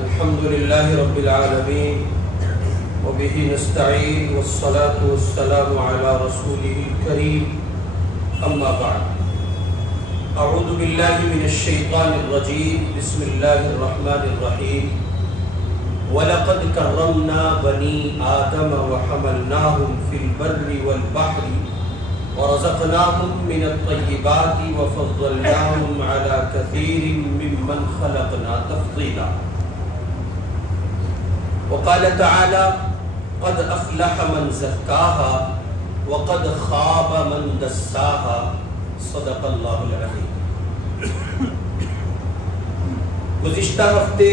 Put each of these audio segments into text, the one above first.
الحمد لله رب العالمين وبه نستعين والصلاة والسلام على رسوله الكريم أما بعد أعوذ بالله من الشيطان الرجيم بسم الله الرحمن الرحيم وَلَقَدْ كَرَّمْنَا بَنِي آدَمَ وَحَمَلْنَاهُمْ فِي الْبَرِّ وَالْبَحْرِ وَرَزَقْنَاهُمْ مِنَ الطَّيِّبَاتِ وَفَضَّلْنَاهُمْ عَلَى كَثِيرٍ مِّمَّنْ خَلَقْنَا تَفْضِيلًا وقال تعالى قد أفلح من زكاها وقد خاب من دساها صدق اللہ العظیم۔ گزشتہ ہفتے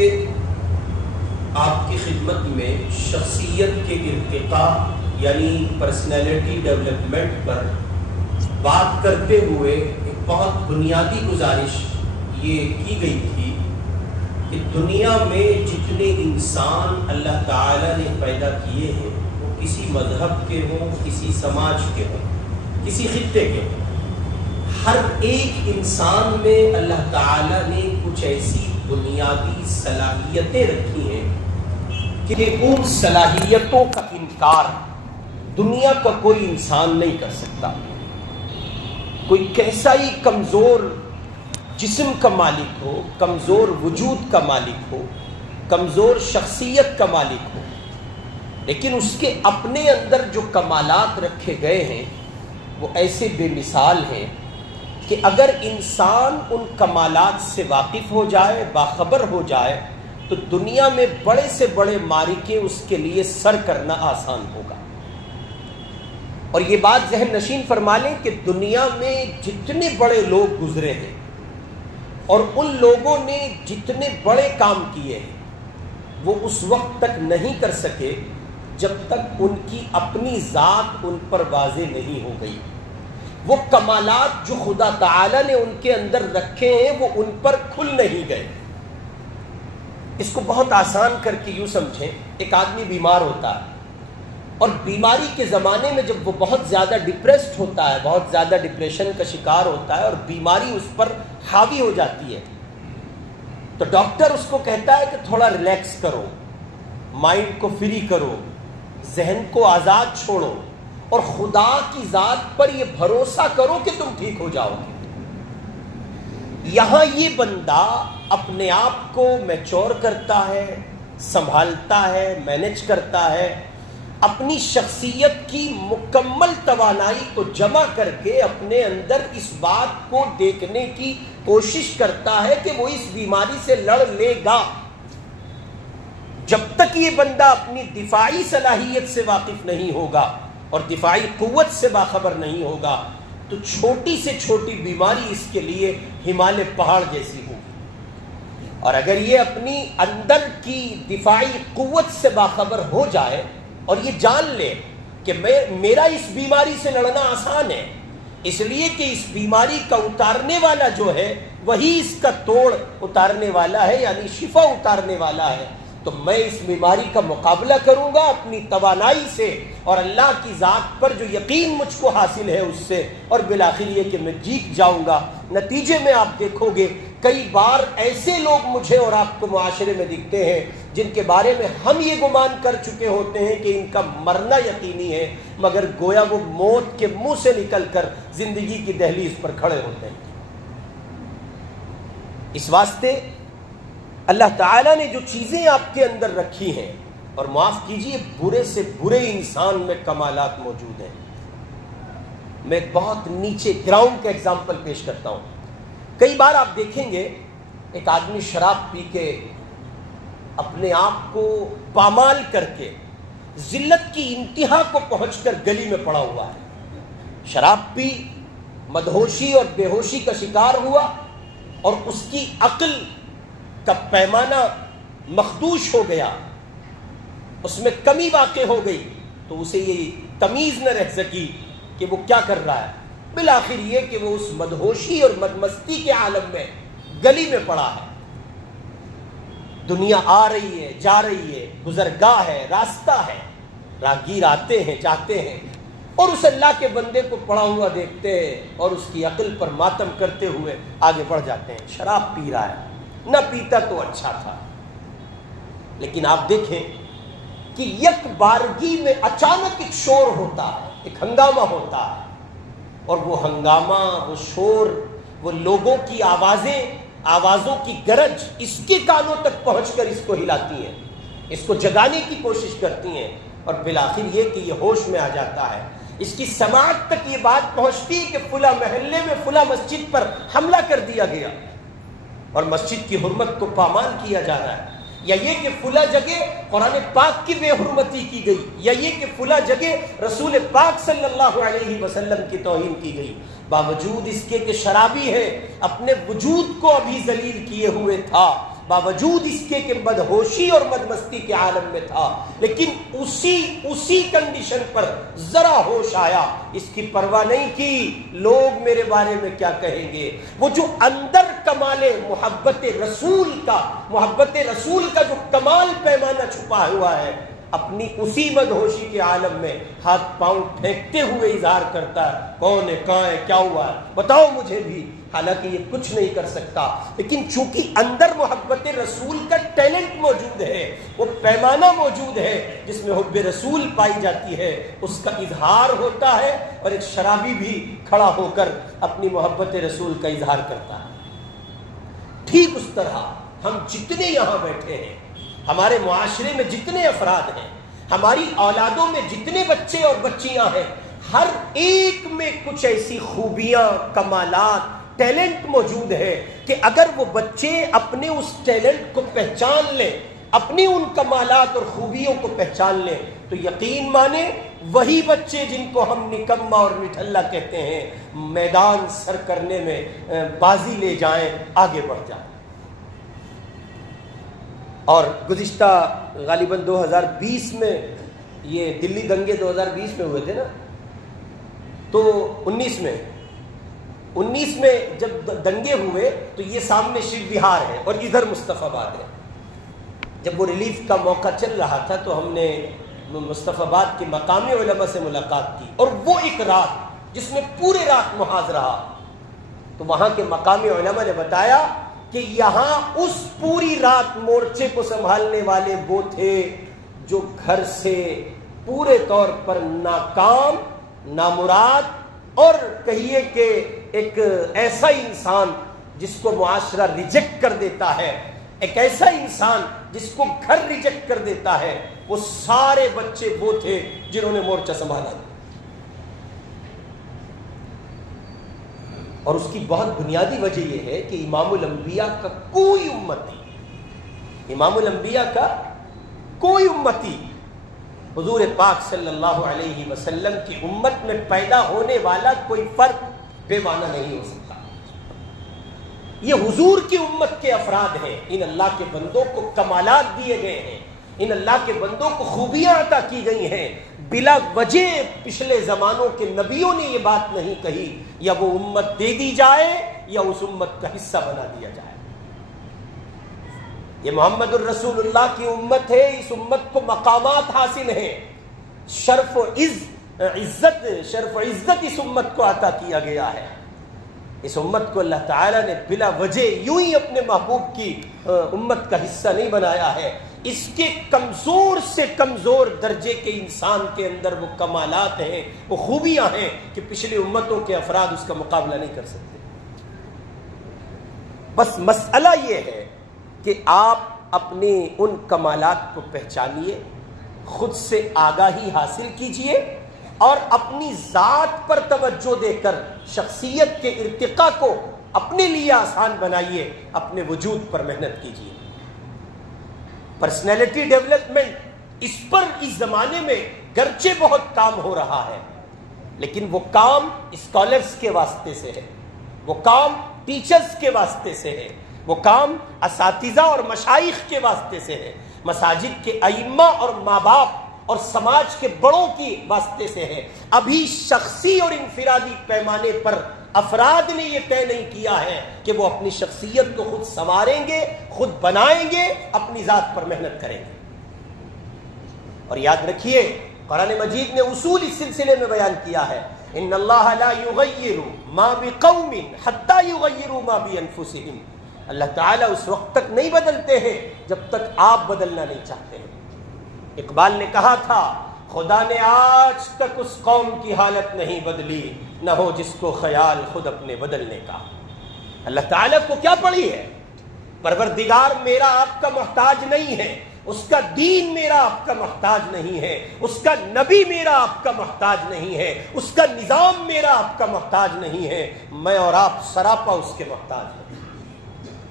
آپ کی خدمت میں شخصیت کے ارتقاء یعنی پرسنالٹی ڈیولپمنٹ پر بات کرتے ہوئے ایک بہت بنیادی گزارش یہ کی گئی تھی کہ دنیا میں جتنے انسان اللہ تعالیٰ نے پیدا کیے ہیں وہ کسی مذہب کے ہوں، کسی سماج کے ہوں، کسی خطے کے ہوں، ہر ایک انسان میں اللہ تعالیٰ نے کچھ ایسی بنیادی صلاحیتیں رکھی ہیں کہ ان صلاحیتوں کا انکار دنیا کا کوئی انسان نہیں کر سکتا۔ کوئی کیسا ہی کمزور جسم کا مالک ہو، کمزور وجود کا مالک ہو، کمزور شخصیت کا مالک ہو، لیکن اس کے اپنے اندر جو کمالات رکھے گئے ہیں وہ ایسے بے مثال ہیں کہ اگر انسان ان کمالات سے واقف ہو جائے، باخبر ہو جائے، تو دنیا میں بڑے سے بڑے معرکے اس کے لیے سر کرنا آسان ہوگا۔ اور یہ بات ذہن نشین فرما لیں کہ دنیا میں جتنے بڑے لوگ گزرے ہیں اور ان لوگوں نے جتنے بڑے کام کیے ہیں وہ اس وقت تک نہیں کر سکے جب تک ان کی اپنی ذات ان پر واضح نہیں ہو گئی۔ وہ کمالات جو خدا تعالی نے ان کے اندر رکھے ہیں وہ ان پر کھل نہیں گئے۔ اس کو بہت آسان کر کے یوں سمجھیں، ایک آدمی بیمار ہوتا ہے اور بیماری کے زمانے میں جب وہ بہت زیادہ ڈپریسڈ ہوتا ہے، بہت زیادہ ڈپریشن کا شکار ہوتا ہے اور بیماری اس پر حاوی ہو جاتی ہے، تو ڈاکٹر اس کو کہتا ہے کہ تھوڑا ریلیکس کرو، مائنڈ کو فری کرو، ذہن کو آزاد چھوڑو اور خدا کی ذات پر یہ بھروسہ کرو کہ تم ٹھیک ہو جاؤ گے۔ یہاں یہ بندہ اپنے آپ کو میچور کرتا ہے، سنبھالتا ہے، مینج کرتا ہے، اپنی شخصیت کی مکمل توانائی کو جمع کر کے اپنے اندر اس بات کو دیکھنے کی کوشش کرتا ہے کہ وہ اس بیماری سے لڑ لے گا۔ جب تک یہ بندہ اپنی دفاعی صلاحیت سے واقف نہیں ہوگا اور دفاعی قوت سے باخبر نہیں ہوگا تو چھوٹی سے چھوٹی بیماری اس کے لیے ہمالیہ پہاڑ جیسی ہوگی۔ اور اگر یہ اپنی اندر کی دفاعی قوت سے باخبر ہو جائے اور یہ جان لے کہ میرا اس بیماری سے لڑنا آسان ہے، اس لیے کہ اس بیماری کا اتارنے والا جو ہے وہی اس کا توڑ اتارنے والا ہے، یعنی شفا اتارنے والا ہے، تو میں اس بیماری کا مقابلہ کروں گا اپنی توانائی سے اور اللہ کی ذات پر جو یقین مجھ کو حاصل ہے اس سے، اور بالآخر یہ کہ میں جیت جاؤں گا۔ نتیجے میں آپ دیکھو گے کئی بار ایسے لوگ مجھے اور آپ کو معاشرے میں دکھتے ہیں جن کے بارے میں ہم یہ گمان کر چکے ہوتے ہیں کہ ان کا مرنا یقینی ہے، مگر گویا وہ موت کے منہ سے نکل کر زندگی کی دہلیز پر کھڑے ہوتے ہیں۔ اس واسطے اللہ تعالیٰ نے جو چیزیں آپ کے اندر رکھی ہیں، اور معاف کیجئے برے سے برے انسان میں کمالات موجود ہیں۔ میں ایک بہت نیچے گراؤنڈ کا ایگزامپل پیش کرتا ہوں۔ کئی بار آپ دیکھیں گے ایک آدمی شراب پی کے اپنے آپ کو پامال کر کے ذلت کی انتہا کو پہنچ کر گلی میں پڑا ہوا ہے، شراب پی، مدہوشی اور بے ہوشی کا شکار ہوا اور اس کی عقل کا پیمانہ مخدوش ہو گیا، اس میں کمی واقع ہو گئی، تو اسے یہ تمیز نہ رہ سکی کہ وہ کیا کر رہا ہے۔ بالآخر یہ کہ وہ اس مدہوشی اور مدمستی کے عالم میں گلی میں پڑا ہے۔ دنیا آ رہی ہے، جا رہی ہے، گزرگاہ ہے، راستہ ہے، راہگیر آتے ہیں، جاتے ہیں، اور اس اللہ کے بندے کو پڑا ہوا دیکھتے ہیں اور اس کی عقل پر ماتم کرتے ہوئے آگے بڑھ جاتے ہیں۔ شراب پی رہا ہے، نہ پیتا تو اچھا تھا. لیکن آپ دیکھیں کہ یک بارگی میں اچانک ایک شور ہوتا ہے، ایک ہنگامہ ہوتا ہے، اور وہ ہنگامہ، وہ شور، وہ لوگوں کی آوازوں کی گرج اس کے کانوں تک پہنچ کر اس کو ہلاتی ہیں، اس کو جگانے کی کوشش کرتی ہیں، اور بالآخر یہ کہ یہ ہوش میں آ جاتا ہے. اس کی سماعت تک یہ بات پہنچتی ہے کہ فلاں محلے میں فلاں مسجد پر حملہ کر دیا گیا اور مسجد کی حرمت کو پامال کیا جا رہا ہے، یا یہ کہ فلاں جگہ قرآن پاک کی بے حرمتی کی گئی، یا یہ کہ فلاں جگہ رسول پاک صلی اللہ علیہ وسلم کی توہین کی گئی. باوجود اس کے کہ شرابی ہے، اپنے وجود کو ابھی ذلیل کیے ہوئے تھا، باوجود اس کے کہ بدہوشی اور بدمستی کے عالم میں تھا، لیکن اسی کنڈیشن پر ذرا ہوش آیا، اس کی پرواہ نہیں کی لوگ میرے بارے میں کیا کہیں گے. وہ جو اندر کمال محبت رسول کا جو کمال پیمانہ چھپا ہوا ہے، اپنی اسی بدہوشی کے عالم میں ہاتھ پاؤں پھینکتے ہوئے اظہار کرتا ہے، کون ہے، کہاں ہے، کیا ہوا ہے، بتاؤ مجھے بھی. حالانکہ یہ کچھ نہیں کر سکتا، لیکن چونکہ اندر محبت رسول کا ٹیلنٹ موجود ہے، وہ پیمانہ موجود ہے جس میں حب رسول پائی جاتی ہے، اس کا اظہار ہوتا ہے، اور ایک شرابی بھی کھڑا ہو کر اپنی محبت رسول کا اظہار کرتا ہے. ٹھیک اس طرح ہم جتنے یہاں بیٹھے ہیں، ہمارے معاشرے میں جتنے افراد ہیں، ہماری اولادوں میں جتنے بچے اور بچیاں ہیں، ہر ایک میں کچھ ایسی خوبیاں، کمالات، ٹیلنٹ موجود ہے کہ اگر وہ بچے اپنے اس ٹیلنٹ کو پہچان لیں، اپنی ان کمالات اور خوبیوں کو پہچان لیں، تو یقین مانے وہی بچے جن کو ہم نکما اور نٹھلا کہتے ہیں، میدان سر کرنے میں بازی لے جائیں، آگے بڑھ جائیں. اور گزشتہ غالباً 2020 میں، یہ دلی دنگے 2020 میں ہوئے تھے نا، تو 19 میں جب دنگے ہوئے تو یہ سامنے شیو وہار ہے اور ادھر مصطفیٰ آباد ہے. جب وہ ریلیف کا موقع چل رہا تھا تو ہم نے مصطفیٰ آباد کے مقامی علماء سے ملاقات کی، اور وہ ایک رات جس میں پورے رات محاذ رہا، تو وہاں کے مقامی علماء نے بتایا کہ یہاں اس پوری رات مورچے کو سنبھالنے والے وہ تھے جو گھر سے پورے طور پر ناکام، نامراد، اور کہیے کہ ایک ایسا انسان جس کو معاشرہ ریجیکٹ کر دیتا ہے، ایک ایسا انسان جس کو گھر ریجیکٹ کر دیتا ہے، وہ سارے بچے وہ تھے جنہوں نے مورچہ سنبھالا. اور اس کی بہت بنیادی وجہ یہ ہے کہ امام الانبیاء کا کوئی امتی حضور پاک صلی اللہ علیہ وسلم کی امت میں پیدا ہونے والا کوئی فرد بے معنی نہیں ہو سکتا. یہ حضور کی امت کے افراد ہیں، ان اللہ کے بندوں کو کمالات دیے گئے ہیں، ان اللہ کے بندوں کو خوبیاں عطا کی گئی ہیں. بلا وجہ پچھلے زمانوں کے نبیوں نے یہ بات نہیں کہی، یا وہ امت دے دی جائے یا اس امت کا حصہ بنا دیا جائے. یہ محمد الرسول اللہ کی امت ہے، اس امت کو مقامات حاصل ہیں، شرف و عزت اس امت کو عطا کیا گیا ہے. اس امت کو اللہ تعالیٰ نے بلا وجہ یوں ہی اپنے محبوب کی امت کا حصہ نہیں بنایا ہے. اس کے کمزور سے کمزور درجے کے انسان کے اندر وہ کمالات ہیں، وہ خوبیاں ہیں کہ پچھلی امتوں کے افراد اس کا مقابلہ نہیں کر سکتے. بس مسئلہ یہ ہے کہ آپ اپنے ان کمالات کو پہچانیے، خود سے آگاہی حاصل کیجیے، اور اپنی ذات پر توجہ دے کر شخصیت کے ارتقاء کو اپنے لیے آسان بنائیے، اپنے وجود پر محنت کیجیے. پرسنالٹی ڈیولپمنٹ، اس پر اس زمانے میں گرچہ بہت کام ہو رہا ہے، لیکن وہ کام اسکالرز کے واسطے سے ہے، وہ کام ٹیچرز کے واسطے سے ہے، وہ کام اساتذہ اور مشائخ کے واسطے سے ہے، مساجد کے ائمہ اور ماں باپ اور سماج کے بڑوں کی واسطے سے ہے. ابھی شخصی اور انفرادی پیمانے پر افراد نے یہ طے نہیں کیا ہے کہ وہ اپنی شخصیت کو خود سنواریں گے، خود بنائیں گے، اپنی ذات پر محنت کریں گے. اور یاد رکھیے قرآن مجید نے اصول اس سلسلے میں بیان کیا ہے، ان اللہ لا یغیر ما بقوم حتی یغیروا ما بانفسہم. اللہ تعالیٰ اس وقت تک نہیں بدلتے ہیں جب تک آپ بدلنا نہیں چاہتے ہیں۔ اقبال نے کہا تھا خدا نے آج تک اس قوم کی حالت نہیں بدلی نہ ہو جس کو خیال خود اپنے بدلنے کا۔ اللہ تعالیٰ کو کیا پڑی ہے؟ پروردگار میرا آپ کا محتاج نہیں ہے، اس کا دین میرا آپ کا محتاج نہیں ہے، اس کا نبی میرا آپ کا محتاج نہیں ہے، اس کا نظام میرا آپ کا محتاج نہیں ہے، میں اور آپ سراپا اس کے محتاج ہیں۔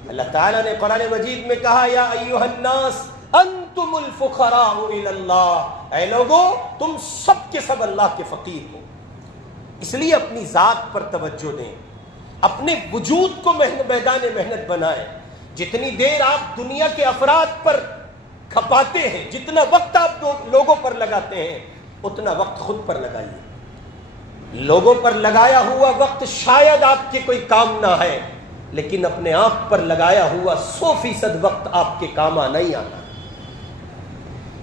اللہ تعالیٰ نے قرآن مجید میں کہا یا ایھا الناس انتم الفقراء الی اللہ، اے لوگو تم سب کے سب اللہ کے فقیر ہو۔ اس لیے اپنی ذات پر توجہ دیں، اپنے وجود کو میدان محنت بنائیں۔ جتنی دیر آپ دنیا کے افراد پر کھپاتے ہیں، جتنا وقت آپ لوگوں پر لگاتے ہیں، اتنا وقت خود پر لگائیے۔ لوگوں پر لگایا ہوا وقت شاید آپ کے کوئی کام نہ ہے، لیکن اپنے آپ پر لگایا ہوا 100% وقت آپ کے کام آنا ہی آنا۔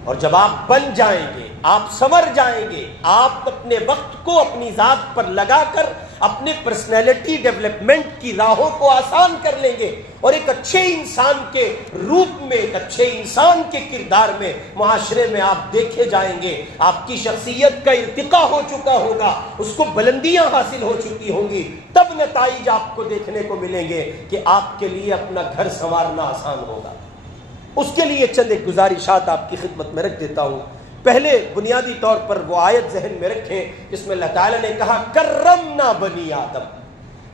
اور جب آپ بن جائیں گے، آپ سنور جائیں گے، آپ اپنے وقت کو اپنی ذات پر لگا کر اپنے پرسنالٹی ڈیولپمنٹ کی راہوں کو آسان کر لیں گے، اور ایک اچھے انسان کے روپ میں، ایک اچھے انسان کے کردار میں معاشرے میں آپ دیکھے جائیں گے۔ آپ کی شخصیت کا ارتقاء ہو چکا ہوگا، اس کو بلندیاں حاصل ہو چکی ہوں گی، تب نتائج آپ کو دیکھنے کو ملیں گے کہ آپ کے لیے اپنا گھر سنوارنا آسان ہوگا۔ اس کے لیے چند ایک گزارشات آپ کی خدمت میں رکھ دیتا ہوں۔ پہلے بنیادی طور پر وہ آیت ذہن میں رکھیں جس میں اللہ تعالیٰ نے کہا کرمنا بنی آدم،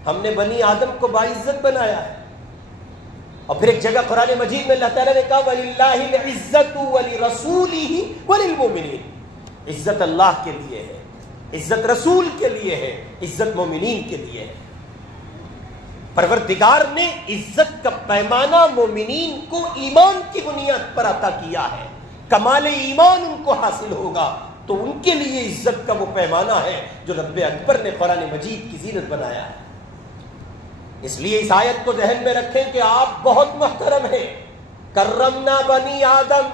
ہم نے بنی آدم کو باعزت بنایا ہے۔ اور پھر ایک جگہ قرآن مجید میں اللہ تعالیٰ نے کہا وَلِلَّهِ الْعِزَّةُ وَلِرَسُولِهِ وَلِلْمُؤْمِنِينَ، عزت اللہ کے لیے ہے، عزت رسول کے لیے ہے، عزت مومنین کے لیے ہے۔ پروردگار نے عزت کا پیمانہ مومنین کو ایمان کی بنیاد پر عطا کیا ہے، کمال ایمان ان کو حاصل ہوگا تو ان کے لیے عزت کا وہ پیمانہ ہے جو رب اکبر نے قرآن مجید کی زینت بنایا ہے۔ اس لیے اس آیت کو ذہن میں رکھیں کہ آپ بہت محترم ہیں، کرمنا بنی آدم،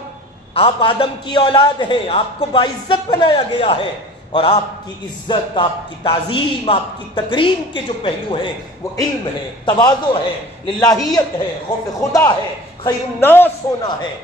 آپ آدم کی اولاد ہیں، آپ کو باعزت بنایا گیا ہے، اور آپ کی عزت، آپ کی تعظیم، آپ کی تکریم کے جو پہلو ہیں وہ علم ہے، تواضع ہے، للہیت ہے، خوف خدا ہے، خیر الناس ہونا ہے۔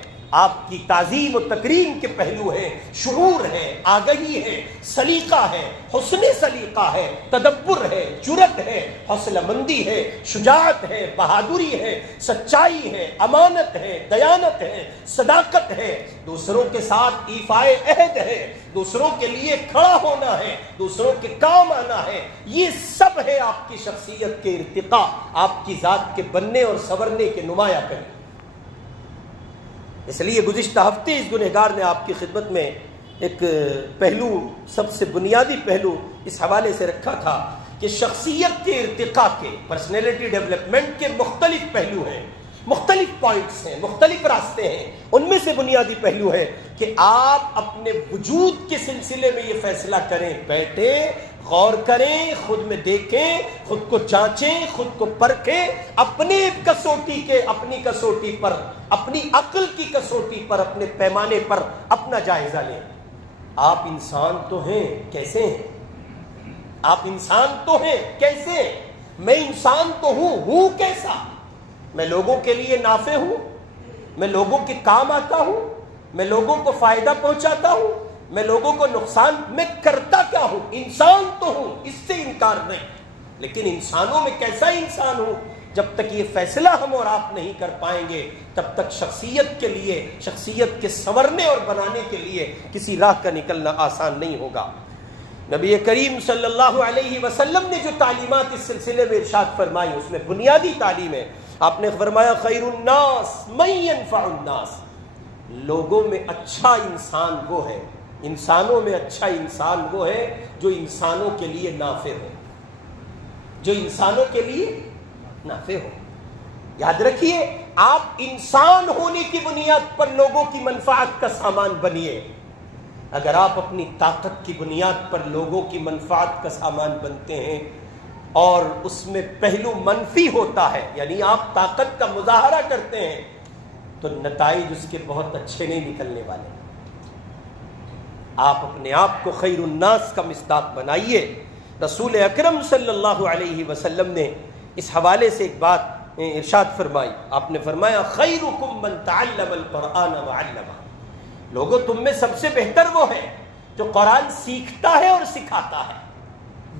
آپ کی تعظیم و تکریم کے پہلو ہیں، شعور ہے، آگہی ہے، سلیقہ ہے، حسن سلیقہ ہے، تدبر ہے، جرأت ہے، حوصلہ مندی ہے، شجاعت ہے، بہادری ہے، سچائی ہے، امانت ہے، دیانت ہے، صداقت ہے، دوسروں کے ساتھ ایفائے عہد ہے، دوسروں کے لیے کھڑا ہونا ہے، دوسروں کے کام آنا ہے۔ یہ سب ہے آپ کی شخصیت کے ارتقاء، آپ کی ذات کے بننے اور سنورنے کے نمایاں کرنے۔ اس لیے گزشتہ ہفتے اس گنہگار نے آپ کی خدمت میں ایک پہلو، سب سے بنیادی پہلو اس حوالے سے رکھا تھا کہ شخصیت کے ارتقاء کے، پرسنالٹی ڈیولپمنٹ کے مختلف پہلو ہیں، مختلف پوائنٹس ہیں، مختلف راستے ہیں۔ ان میں سے بنیادی پہلو ہے کہ آپ اپنے وجود کے سلسلے میں یہ فیصلہ کریں، بیٹھیں، غور کریں، خود میں دیکھیں، خود کو جانچیں، خود کو پرکھیں، اپنی کسوٹی پر، اپنی عقل کی کسوٹی پر، اپنے پیمانے پر اپنا جائزہ لیں۔ آپ انسان تو ہیں، کیسے ہیں؟ آپ انسان تو ہیں، کیسے ہیں؟ میں انسان تو ہوں کیسا؟ میں لوگوں کے لیے نافع ہوں، میں لوگوں کے کام آتا ہوں، میں لوگوں کو فائدہ پہنچاتا ہوں، میں لوگوں کو نقصان، میں کرتا کیا ہوں؟ انسان تو ہوں، اس سے انکار نہیں، لیکن انسانوں میں کیسا انسان ہوں؟ جب تک یہ فیصلہ ہم اور آپ نہیں کر پائیں گے تب تک شخصیت کے لیے، شخصیت کے سنورنے اور بنانے کے لیے کسی راہ کا نکلنا آسان نہیں ہوگا۔ نبی کریم صلی اللہ علیہ وسلم نے جو تعلیمات اس سلسلے میں ارشاد فرمائی اس میں بنیادی تعلیم ہے، آپ نے فرمایا خیر الناس من ينفع الناس، لوگوں میں اچھا انسان وہ ہے، انسانوں میں اچھا انسان وہ ہے جو انسانوں کے لیے نافع ہو، جو انسانوں کے لیے نافع ہو۔ یاد رکھیے، آپ انسان ہونے کی بنیاد پر لوگوں کی منفعت کا سامان بنیے۔ اگر آپ اپنی طاقت کی بنیاد پر لوگوں کی منفعت کا سامان بنتے ہیں اور اس میں پہلو منفی ہوتا ہے، یعنی آپ طاقت کا مظاہرہ کرتے ہیں، تو نتائج اس کے بہت اچھے نہیں نکلنے والے۔ آپ اپنے آپ کو خیر الناس کا مصداق بنائیے۔ رسول اکرم صلی اللہ علیہ وسلم نے اس حوالے سے ایک بات ارشاد فرمائی، آپ نے فرمایا خیرکم من تعلم القرآن وعلمہ، لوگوں تم میں سب سے بہتر وہ ہے جو قرآن سیکھتا ہے اور سکھاتا ہے۔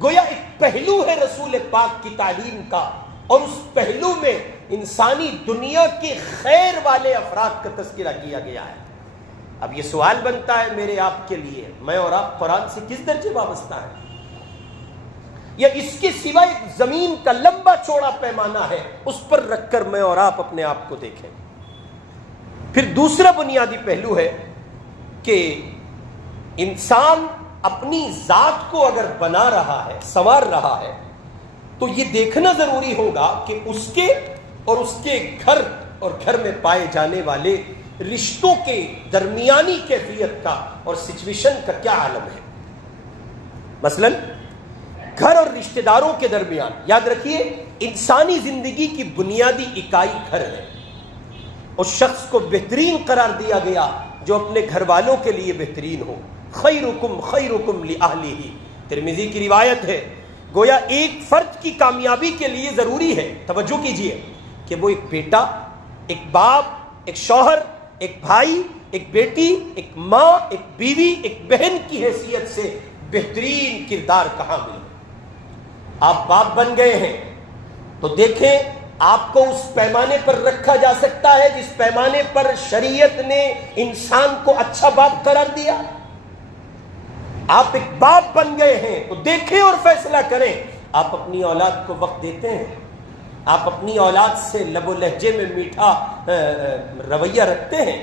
گویا ایک پہلو ہے رسول پاک کی تعلیم کا، اور اس پہلو میں انسانی دنیا کے خیر والے افراد کا تذکرہ کیا گیا ہے۔ اب یہ سوال بنتا ہے میرے آپ کے لیے، میں اور آپ قرآن سے کس درجے وابستہ ہیں؟ یا اس کے سوا ایک زمین کا لمبا چوڑا پیمانہ ہے، اس پر رکھ کر میں اور آپ اپنے آپ کو دیکھیں۔ پھر دوسرا بنیادی پہلو ہے کہ انسان اپنی ذات کو اگر بنا رہا ہے، سنوار رہا ہے، تو یہ دیکھنا ضروری ہوگا کہ اس کے اور اس کے گھر اور گھر میں پائے جانے والے رشتوں کے درمیانی کیفیت کا اور سچویشن کا کیا عالم ہے۔ مثلا گھر اور رشتہ داروں کے درمیان، یاد رکھیے انسانی زندگی کی بنیادی اکائی گھر ہے۔ اس شخص کو بہترین قرار دیا گیا جو اپنے گھر والوں کے لیے بہترین ہو۔ خیرکم خیرکم لأہلہ، ترمذی کی روایت ہے۔ گویا ایک فرد کی کامیابی کے لیے ضروری ہے، توجہ کیجئے، کہ وہ ایک بیٹا، ایک باپ، ایک شوہر، ایک بھائی، ایک بیٹی، ایک ماں، ایک بیوی، ایک بہن کی حیثیت سے بہترین کردار کہاں ملے۔ آپ باپ بن گئے ہیں تو دیکھیں آپ کو اس پیمانے پر رکھا جا سکتا ہے جس پیمانے پر شریعت نے انسان کو اچھا باپ قرار دیا۔ آپ ایک باپ بن گئے ہیں تو دیکھیں اور فیصلہ کریں، آپ اپنی اولاد کو وقت دیتے ہیں؟ آپ اپنی اولاد سے لب و لہجے میں میٹھا رویہ رکھتے ہیں؟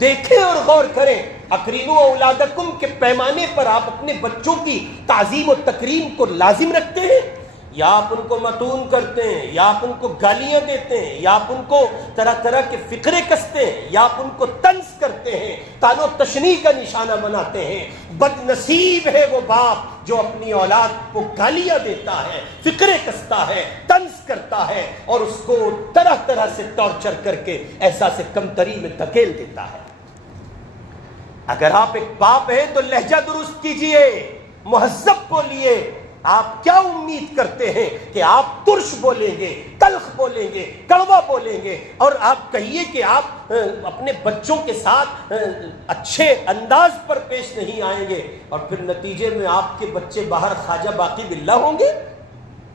دیکھیں اور غور کریں، اکریموا اولادکم کے پیمانے پر آپ اپنے بچوں کی تعظیم و تکریم کو لازم رکھتے ہیں، یا آپ ان کو متون کرتے ہیں، یا آپ ان کو گالیاں دیتے ہیں، یا آپ ان کو طرح طرح کے فقرے کستے ہیں، یا آپ ان کو طنز کرتے ہیں، تان و تشنیع کا نشانہ بناتے ہیں؟ بد نصیب ہے وہ باپ جو اپنی اولاد کو گالیاں دیتا ہے، فقرے کستا ہے، طنز کرتا ہے، اور اس کو طرح طرح سے ٹارچر کر کے احساس کمتری میں دھکیل دیتا ہے۔ اگر آپ ایک باپ ہیں تو لہجہ درست کیجئے، مہذب بولیے۔ آپ کیا امید کرتے ہیں کہ آپ ترش بولیں گے، تلخ بولیں گے، کڑوا بولیں گے، اور آپ کہیے کہ آپ اپنے بچوں کے ساتھ اچھے انداز پر پیش نہیں آئیں گے، اور پھر نتیجے میں آپ کے بچے باہر خواجہ باقی باللہ ہوں گے؟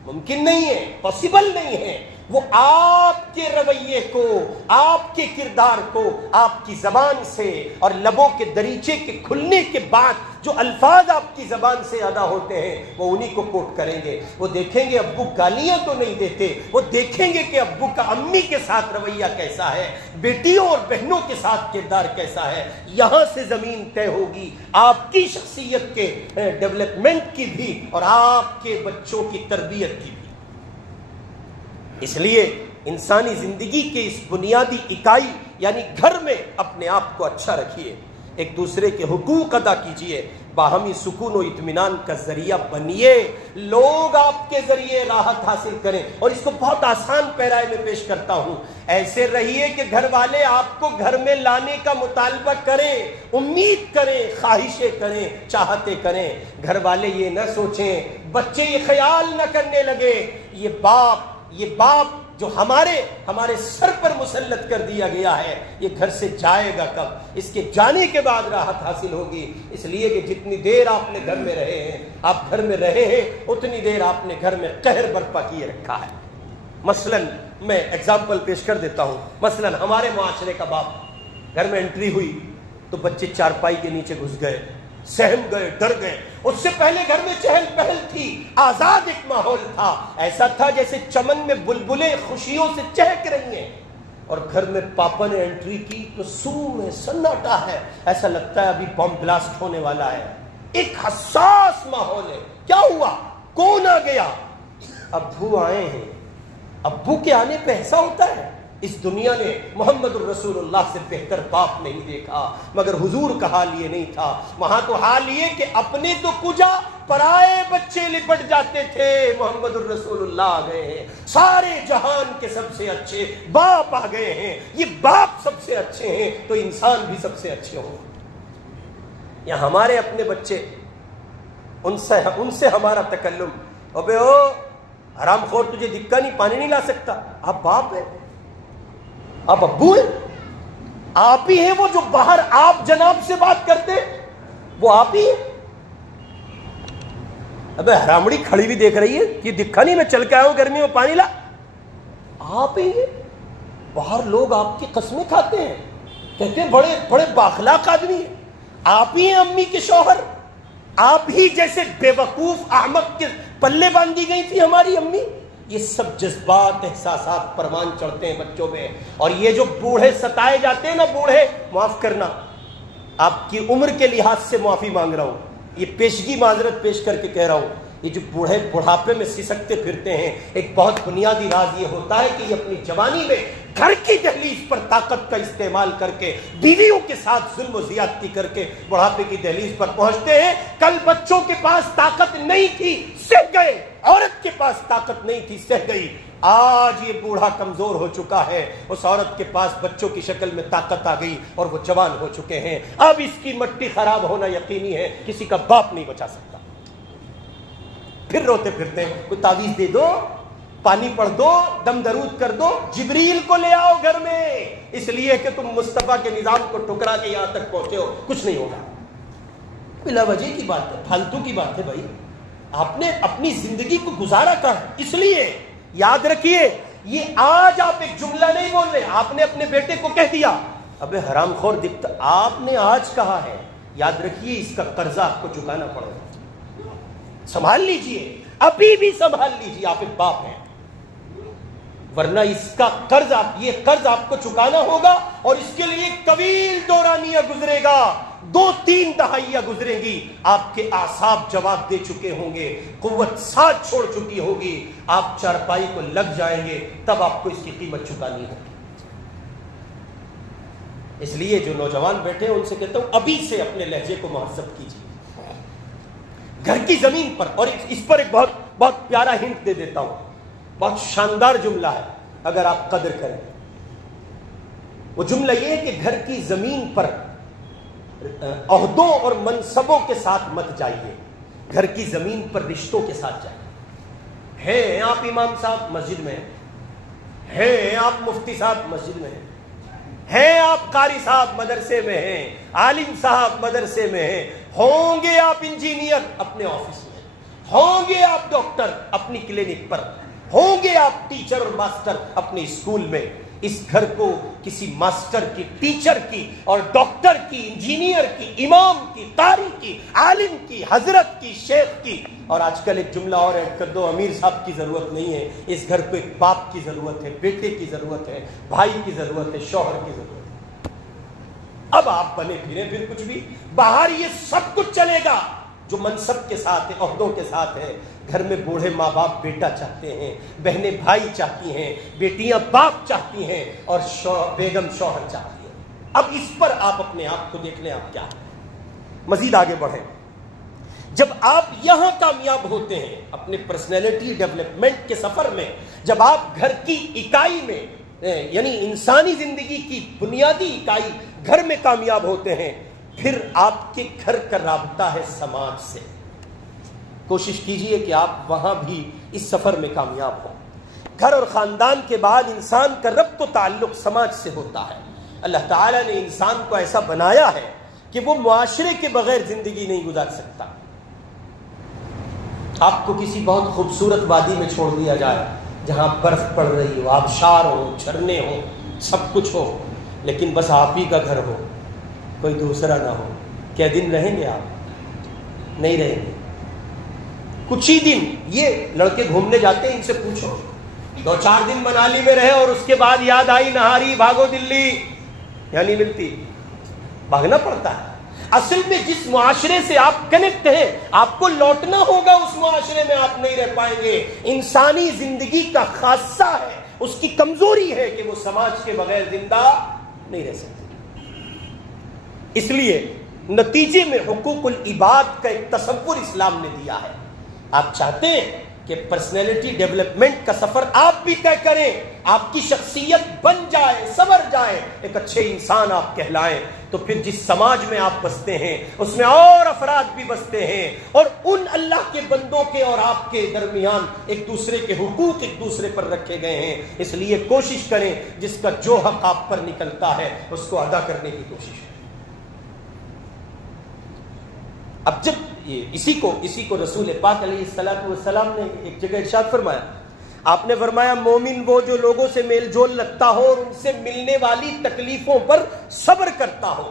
ممکن نہیں ہے، پاسبل نہیں ہے۔ وہ آپ کے رویے کو، آپ کے کردار کو، آپ کی زبان سے اور لبوں کے دریچے کے کھلنے کے بعد جو الفاظ آپ کی زبان سے ادا ہوتے ہیں وہ انہی کو کوٹ کریں گے۔ وہ دیکھیں گے ابو گالیاں تو نہیں دیتے، وہ دیکھیں گے کہ ابو کا امی کے ساتھ رویہ کیسا ہے، بیٹیوں اور بہنوں کے ساتھ کردار کیسا ہے۔ یہاں سے زمین طے ہوگی آپ کی شخصیت کے ڈیولپمنٹ کی بھی اور آپ کے بچوں کی تربیت کی بھی۔ اس لیے انسانی زندگی کے اس بنیادی اکائی یعنی گھر میں اپنے آپ کو اچھا رکھیے، ایک دوسرے کے حقوق ادا کیجئے، باہمی سکون و اطمینان کا ذریعہ بنیے، لوگ آپ کے ذریعے راحت حاصل کریں۔ اور اس کو بہت آسان پیرائے میں پیش کرتا ہوں، ایسے رہیے کہ گھر والے آپ کو گھر میں لانے کا مطالبہ کریں، امید کریں، خواہشیں کریں، چاہتے کریں۔ گھر والے یہ نہ سوچیں، بچے یہ خیال نہ کرنے لگے یہ باپ جو ہمارے سر پر مسلط کر دیا گیا ہے یہ گھر سے جائے گا کب، اس کے جانے کے بعد راحت حاصل ہوگی۔ اس لیے کہ جتنی دیر آپ نے گھر میں رہے ہیں، آپ گھر میں رہے ہیں، اتنی دیر آپ نے گھر میں قہر برپا کیے رکھا ہے۔ مثلا میں اگزامپل پیش کر دیتا ہوں، مثلا ہمارے معاشرے کا باپ، گھر میں انٹری ہوئی تو بچے چارپائی کے نیچے گھس گئے، سہم گئے، ڈر گئے۔ اس سے پہلے گھر میں چہل پہل تھی، آزاد ایک ماحول تھا، ایسا تھا جیسے چمن میں بلبلیں خوشیوں سے چہک رہی ہیں۔ اور گھر میں پاپا نے انٹری کی تو سوم ہے، سناٹا ہے، ایسا لگتا ہے ابھی بم بلاسٹ ہونے والا ہے، ایک حساس ماحول ہے۔ کیا ہوا؟ کون آ گیا؟ ابو آئے ہیں۔ ابو کے آنے پہ ایسا ہوتا ہے؟ اس دنیا نے محمد الرسول اللہ سے بہتر باپ نہیں دیکھا، مگر حضور کا حال یہ نہیں تھا۔ وہاں تو حال یہ کہ اپنے تو کجا پرائے بچے لپٹ جاتے تھے، محمد الرسول اللہ آ گئے ہیں، سارے جہان کے سب سے اچھے باپ آ گئے ہیں۔ یہ باپ سب سے اچھے ہیں تو انسان بھی سب سے اچھے ہوں۔ یا ہمارے اپنے بچے، ان سے ہمارا تکلم، ابے او حرام خور تجھے دکھا نہیں، پانی نہیں لا سکتا، آپ باپ ہیں، آپ ابو ہیں، آپ ہی ہیں وہ جو باہر آپ جناب سے بات کرتے، وہ آپ ہی ہیں۔ ابے حرامڑی کھڑی بھی دیکھ رہی ہے کہ دکھا نہیں میں چل کے آیا ہوں گرمی میں، پانی لا، آپ ہی ہیں۔ باہر لوگ آپ کی قسمیں کھاتے ہیں، کہتے ہیں بڑے بڑے باخلاق آدمی ہیں، آپ ہی ہیں امی کے شوہر، آپ ہی جیسے بے وقوف احمق کے پلے باندھی گئی تھی ہماری امی۔ یہ سب جذبات احساسات پروان چڑھتے ہیں بچوں میں، اور یہ جو بوڑھے ستائے جاتے ہیں نا، بوڑھے، معاف کرنا آپ کی عمر کے لحاظ سے معافی مانگ رہا ہوں، یہ پیشگی معذرت پیش کر کے کہہ رہا ہوں، یہ جو بوڑھے بڑھاپے میں سسکتے پھرتے ہیں، ایک بہت بنیادی راز یہ ہوتا ہے کہ یہ اپنی جوانی میں گھر کی دہلیز پر طاقت کا استعمال کر کے، بیویوں کے ساتھ ظلم و زیادتی کر کے بڑھاپے کی دہلیز پر پہنچتے ہیں۔ کل بچوں کے پاس طاقت نہیں تھی، سہ گئے، عورت کے پاس طاقت نہیں تھی، سہ گئی، آج یہ بوڑھا کمزور ہو چکا ہے، اس عورت کے پاس بچوں کی شکل میں طاقت آ گئی اور وہ جوان ہو چکے ہیں، اب اس کی مٹی خراب ہونا یقینی ہے، کسی کا باپ نہیں بچا سکتا۔ پھر روتے پھرتے ہیں، کوئی تعویذ دے دو، پانی پڑھ دو، دم درود کر دو، جبریل کو لے آؤ گھر میں، اس لیے کہ تم مصطفیٰ کے نظام کو ٹکرا کے یہاں تک پہنچے ہو، کچھ نہیں ہوگا۔ بلا وجہ کی بات ہے، پھالتو کی بات ہے بھائی، آپ نے اپنی زندگی کو گزارا کر، اس لیے یاد رکھیے، یہ آج آپ ایک جملہ نہیں بول رہے، آپ نے اپنے بیٹے کو کہہ دیا ابے حرام خور دکھتا، آپ نے آج کہا ہے، یاد رکھیے اس کا قرضہ آپ کو چکانا پڑے گا، سنبھال لیجئے، ابھی بھی سنبھال لیجئے، آپ ایک باپ ہیں، ورنہ اس کا قرض یہ قرض آپ کو چکانا ہوگا، اور اس کے لیے طویل دورانیہ گزرے گا، 2-3 دہائیاں گزریں گی، آپ کے اعصاب جواب دے چکے ہوں گے، قوت ساتھ چھوڑ چکی ہوگی، آپ چارپائی کو لگ جائیں گے، تب آپ کو اس کی قیمت چکانی ہوگی۔ اس لیے جو نوجوان بیٹھے ہیں ان سے کہتا ہوں ابھی سے اپنے لہجے کو مہذب کیجیے، گھر کی زمین پر، اور اس پر ایک بہت بہت پیارا ہنٹ دے دیتا ہوں، بہت شاندار جملہ ہے اگر آپ قدر کریں، وہ جملہ یہ ہے کہ گھر کی زمین پر عہدوں اور منصبوں کے ساتھ مت جائیے، گھر کی زمین پر رشتوں کے ساتھ جائیے۔ ہیں آپ امام صاحب مسجد میں ہیں آپ مفتی صاحب مسجد میں ہیں آپ قاری صاحب مدرسے میں ہیں، عالم صاحب مدرسے میں ہیں، ہوں گے آپ انجینئر اپنے آفس میں، ہوں گے آپ ڈاکٹر اپنی کلینک پر، ہوں گے آپ ٹیچر اور ماسٹر اپنے اسکول میں، اس گھر کو کسی ماسٹر کی، ٹیچر کی اور ڈاکٹر کی، انجینئر کی، امام کی، قاری کی، عالم کی، حضرت کی، شیخ کی، اور آج کل ایک جملہ اور ایڈ کر دو، امیر صاحب کی ضرورت نہیں ہے، اس گھر کو ایک باپ کی ضرورت ہے، بیٹے کی ضرورت ہے، بھائی کی ضرورت ہے، شوہر کی ضرورت ہے۔ اب آپ بنے پھریں پھر کچھ بھی، باہر یہ سب کچھ چلے گا جو منصب کے ساتھ ہے، عہدوں کے ساتھ ہے، گھر میں بوڑھے ماں باپ بیٹا چاہتے ہیں، بہنیں بھائی چاہتی ہیں، بیٹیاں باپ چاہتی ہیں، اور بیگم شوہر چاہتی ہے۔ اب اس پر آپ اپنے آپ کو دیکھ لیں، آپ کیا ہے۔ مزید آگے بڑھیں، جب آپ یہاں کامیاب ہوتے ہیں اپنے پرسنالٹی ڈیولپمنٹ کے سفر میں، جب آپ گھر کی اکائی میں، یعنی انسانی زندگی کی بنیادی اکائی گھر میں کامیاب ہوتے ہیں، پھر آپ کے گھر کا رابطہ ہے سماج سے۔ کوشش کیجئے کہ آپ وہاں بھی اس سفر میں کامیاب ہوں۔ گھر اور خاندان کے بعد انسان کا ربط و تعلق سماج سے ہوتا ہے۔ اللہ تعالیٰ نے انسان کو ایسا بنایا ہے کہ وہ معاشرے کے بغیر زندگی نہیں گزار سکتا۔ آپ کو کسی بہت خوبصورت وادی میں چھوڑ دیا جائے جہاں برف پڑ رہی ہو، آبشار ہو، جھرنے ہو، سب کچھ ہو، لیکن بس آپ ہی کا گھر ہو، کوئی دوسرا نہ ہو، کیا دن رہیں گے آپ؟ نہیں رہیں گے۔ کچھ ہی دن، یہ لڑکے گھومنے جاتے ہیں، ان سے پوچھو 2-4 دن منالی میں رہے اور اس کے بعد یاد آئی نہاری بھاگو دلی، یہاں نہیں ملتی، بھاگنا پڑتا ہے۔ اصل میں جس معاشرے سے آپ کنیکٹ ہیں، آپ کو لوٹنا ہوگا، اس معاشرے میں آپ نہیں رہ پائیں گے۔ انسانی زندگی کا خاصہ ہے، اس کی کمزوری ہے کہ وہ سماج کے بغیر زندہ نہیں رہ سکتے۔ اس لیے نتیجے میں حقوق العباد کا ایک تصور اسلام نے دیا ہے۔ آپ چاہتے ہیں کہ پرسنالٹی ڈیولپمنٹ کا سفر آپ بھی طے کریں, آپ کی شخصیت بن جائے, سنور جائے, ایک اچھے انسان آپ کہلائیں, تو پھر جس سماج میں آپ بستے ہیں اس میں اور افراد بھی بستے ہیں, اور ان اللہ کے بندوں کے اور آپ کے درمیان ایک دوسرے کے حقوق ایک دوسرے پر رکھے گئے ہیں. اس لیے کوشش کریں جس کا جو حق آپ پر نکلتا ہے اس کو ادا کرنے کی کوشش کریں. اب جب اسی کو رسول پاک علیہ الصلوۃ والسلام نے ایک جگہ ارشاد فرمایا, آپ نے فرمایا مومن وہ جو لوگوں سے میل جول رکھتا ہو اور ان سے ملنے والی تکلیفوں پر صبر کرتا ہو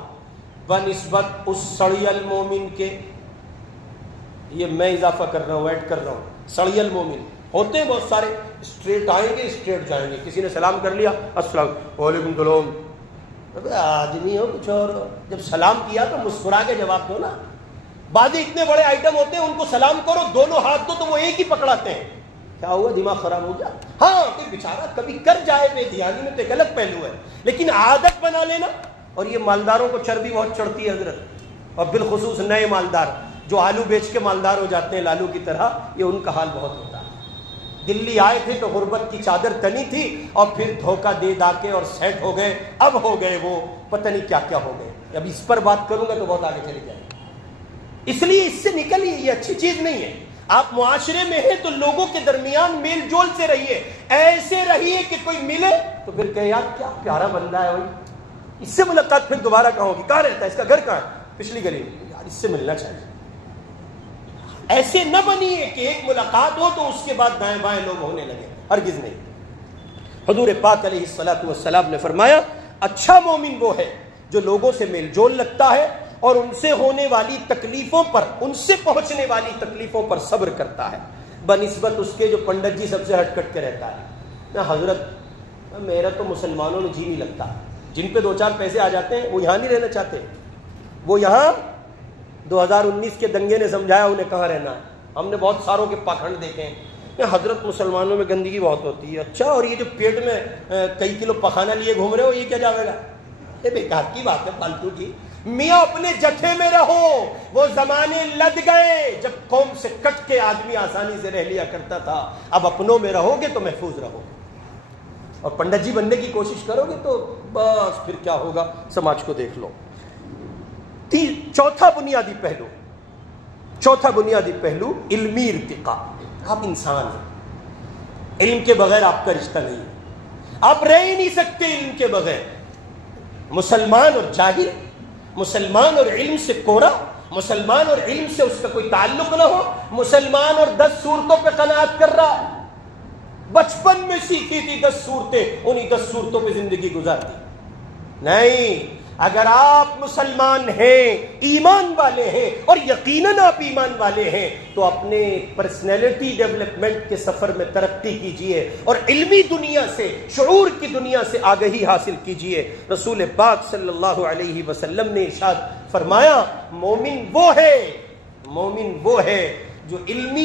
بنسبت اس سڑیل مومن کے, یہ میں اضافہ کر رہا ہوں, ایڈ کر رہا ہوں, سڑیل مومن ہوتے ہیں بہت سارے, اسٹریٹ آئیں گے اسٹریٹ جائیں گے, کسی نے سلام کر لیا السلام وعلیکم السلام, آدمی ہو کچھ اور, جب سلام کیا تو مسکرا کے جواب دو نا. بعد اتنے بڑے آئٹم ہوتے ہیں ان کو سلام کرو دونوں ہاتھ دو تو وہ ایک ہی پکڑاتے ہیں, کیا ہوا دماغ خراب ہو گیا؟ ہاں کوئی بیچارہ کبھی کر جائے بے دھیانی میں تو ایک الگ پہلو ہے, لیکن عادت بنا لینا. اور یہ مالداروں کو چربی بہت چڑھتی ہے حضرت, اور بالخصوص نئے مالدار جو آلو بیچ کے مالدار ہو جاتے ہیں لالو کی طرح, یہ ان کا حال بہت ہوتا ہے. دلی آئے تھے تو غربت کی چادر تنی تھی اور پھر دھوکہ دے دا کے اور سیٹ ہو گئے, اب ہو گئے وہ پتہ نہیں کیا کیا ہو گئے. اب اس پر بات کروں گا تو بہت آگے چلی جائے گی, اس لیے اس سے نکلیے, یہ اچھی چیز نہیں ہے. آپ معاشرے میں ہیں تو لوگوں کے درمیان میل جول سے رہیے, ایسے رہیے کہ کوئی ملے تو پھر کہے یار کیا پیارا بندہ ہے, بھائی اس سے ملاقات پھر دوبارہ کہاں ہوگی, کہاں رہتا ہے, اس کا گھر کہاں ہے, پچھلی گلی میں, یار اس سے ملنا چاہیے. ایسے نہ بنیے کہ ایک ملاقات ہو تو اس کے بعد دائیں بائیں لوگ ہونے لگے, ہرگز نہیں. حضور پاک علیہ الصلوۃ والسلام نے فرمایا اچھا مومن وہ ہے جو لوگوں سے میل جول رکھتا ہے اور ان سے ہونے والی تکلیفوں پر, ان سے پہنچنے والی تکلیفوں پر صبر کرتا ہے بنسبت اس کے جو پنڈت جی سب سے ہٹ کٹ کے رہتا ہے. نہ حضرت میرا تو مسلمانوں میں جی نہیں لگتا, جن پہ دو چار پیسے آ جاتے ہیں وہ یہاں نہیں رہنا چاہتے, وہ یہاں 2019 کے دنگے نے سمجھایا انہیں کہاں رہنا ہے. ہم نے بہت ساروں کے پاکھنڈ دیکھے ہیں کہ حضرت مسلمانوں میں گندگی بہت ہوتی ہے. اچھا, اور یہ جو پیٹ میں کئی کلو پخانہ لیے گھوم رہے ہو یہ کیا جاوے گا, یہ بیکار کی بات ہے, فالتو کی. میاں اپنے جتھے میں رہو, وہ زمانے لد گئے جب قوم سے کٹ کے آدمی آسانی سے رہ لیا کرتا تھا, اب اپنوں میں رہو گے تو محفوظ رہو گے, اور پنڈت جی بننے کی کوشش کرو گے تو بس پھر کیا ہوگا سماج کو دیکھ لو. چوتھا بنیادی پہلو علمی ارتقاء. آپ انسان ہیں, علم کے بغیر آپ کا رشتہ نہیں ہے, آپ رہ ہی نہیں سکتے علم کے بغیر. مسلمان اور جاہل, مسلمان اور علم سے کورا, مسلمان اور علم سے اس کا کوئی تعلق نہ ہو, مسلمان اور 10 صورتوں پہ قناعت کر رہا, بچپن میں سیکھی تھی 10 صورتیں, انہی 10 صورتوں پہ زندگی گزارتی. نہیں, اگر آپ مسلمان ہیں, ایمان والے ہیں, اور یقیناً آپ ایمان والے ہیں, تو اپنے پرسنالٹی ڈیولپمنٹ کے سفر میں ترقی کیجئے اور علمی دنیا سے, شعور کی دنیا سے آگہی حاصل کیجئے. رسول پاک صلی اللہ علیہ وسلم نے ارشاد فرمایا مومن وہ ہے جو علم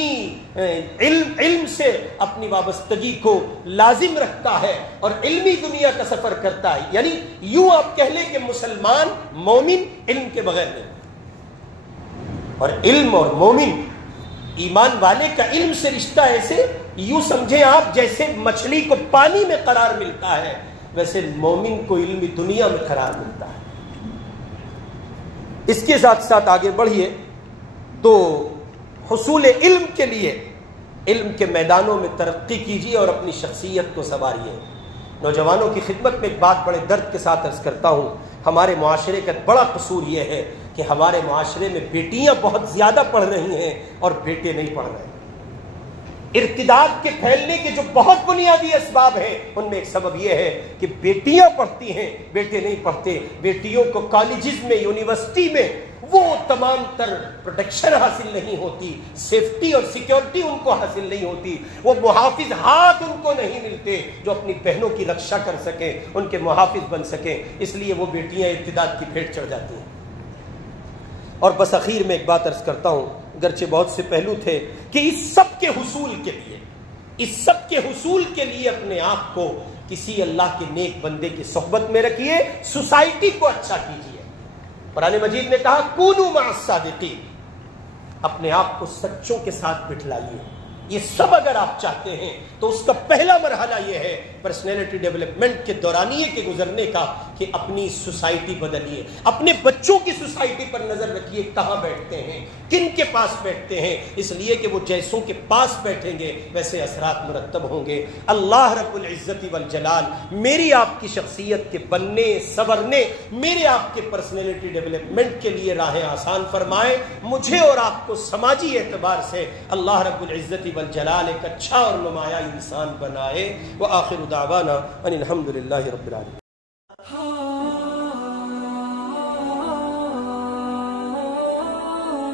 سے اپنی وابستگی کو لازم رکھتا ہے اور علمی دنیا کا سفر کرتا ہے. یعنی یوں آپ کہہ لیں کہ مسلمان مومن علم کے بغیر نہیں, اور علم اور مومن ایمان والے کا علم سے رشتہ ایسے یوں سمجھیں آپ جیسے مچھلی کو پانی میں قرار ملتا ہے, ویسے مومن کو علمی دنیا میں قرار ملتا ہے. اس کے ساتھ ساتھ آگے بڑھیے تو حصول علم کے لیے علم کے میدانوں میں ترقی کیجیے اور اپنی شخصیت کو سنواریے. نوجوانوں کی خدمت میں ایک بات بڑے درد کے ساتھ عرض کرتا ہوں, ہمارے معاشرے کا بڑا قصور یہ ہے کہ ہمارے معاشرے میں بیٹیاں بہت زیادہ پڑھ رہی ہیں اور بیٹے نہیں پڑھ رہے. ارتداد کے پھیلنے کے جو بہت بنیادی اسباب ہیں ان میں ایک سبب یہ ہے کہ بیٹیاں پڑھتی ہیں, بیٹے نہیں پڑھتے. بیٹیوں کو کالجز میں, یونیورسٹی میں وہ تمام تر پروٹیکشن حاصل نہیں ہوتی, سیفٹی اور سیکیورٹی ان کو حاصل نہیں ہوتی, وہ محافظ ہاتھ ان کو نہیں ملتے جو اپنی بہنوں کی رکشا کر سکیں, ان کے محافظ بن سکیں. اس لیے وہ بیٹیاں ارتداد کی بھیٹ چڑھ جاتی ہیں. اور بس اخیر میں ایک بات عرض کرتا ہوں, گرچہ بہت سے پہلو تھے, کہ اس سب کے حصول کے لیے اپنے آپ کو کسی اللہ کے نیک بندے کی صحبت میں رکھیے, سوسائٹی کو اچھا کیجیے. قرآن مجید نے کہا کونوا مع الصادقین, اپنے آپ کو سچوں کے ساتھ بٹھلائیے. یہ سب اگر آپ چاہتے ہیں تو اس کا پہلا مرحلہ یہ ہے پرسنالٹی ڈیولپمنٹ کے دورانیے کے گزرنے کا کہ اپنی سوسائٹی بدلیے، اپنے بچوں کی سوسائٹی پر نظر رکھیے، کہاں بیٹھتے ہیں، کن کے پاس بیٹھتے ہیں، اس لیے کہ وہ جیسوں کے پاس بیٹھیں گے ویسے اثرات مرتب ہوں گے۔ اللہ رب العزت والجلال میری آپ کی شخصیت کے بننے سنورنے، میرے آپ کے پرسنالٹی ڈیولپمنٹ کے لیے راہیں آسان فرمائے، مجھے اور آپ کو سماجی اعتبار سے اللہ رب العزت والجلال ایک اچھا اور نمایاں انسان بنائے۔ وآخر دعوانا ان الحمد للہ رب العالمین۔